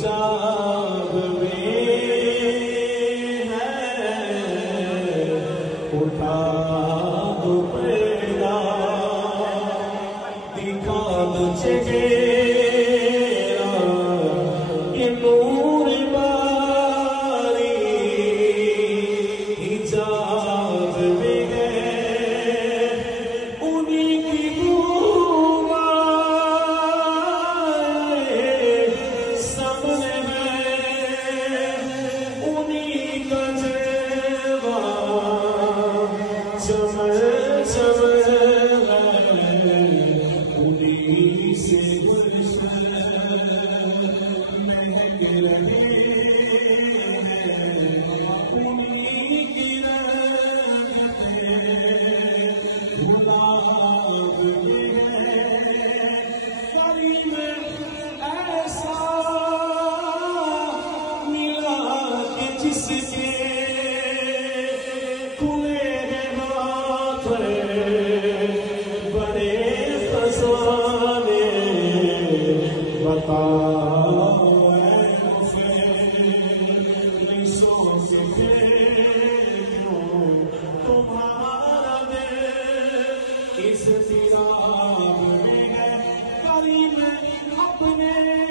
जाग में है उठा दो पैदा दिखा दो चेहरा ये नूर बारी हिजाब में है उन्हीं की चमन चमन उन्हीं से गुलशन महक रहे उन्हीं की गुलाब है कभी में ऐसा मिला कि जिसके बड़े फसाने बताओ नहीं सोचते क्यों तुम्हारा दिल इस तिराब में है करीब अपने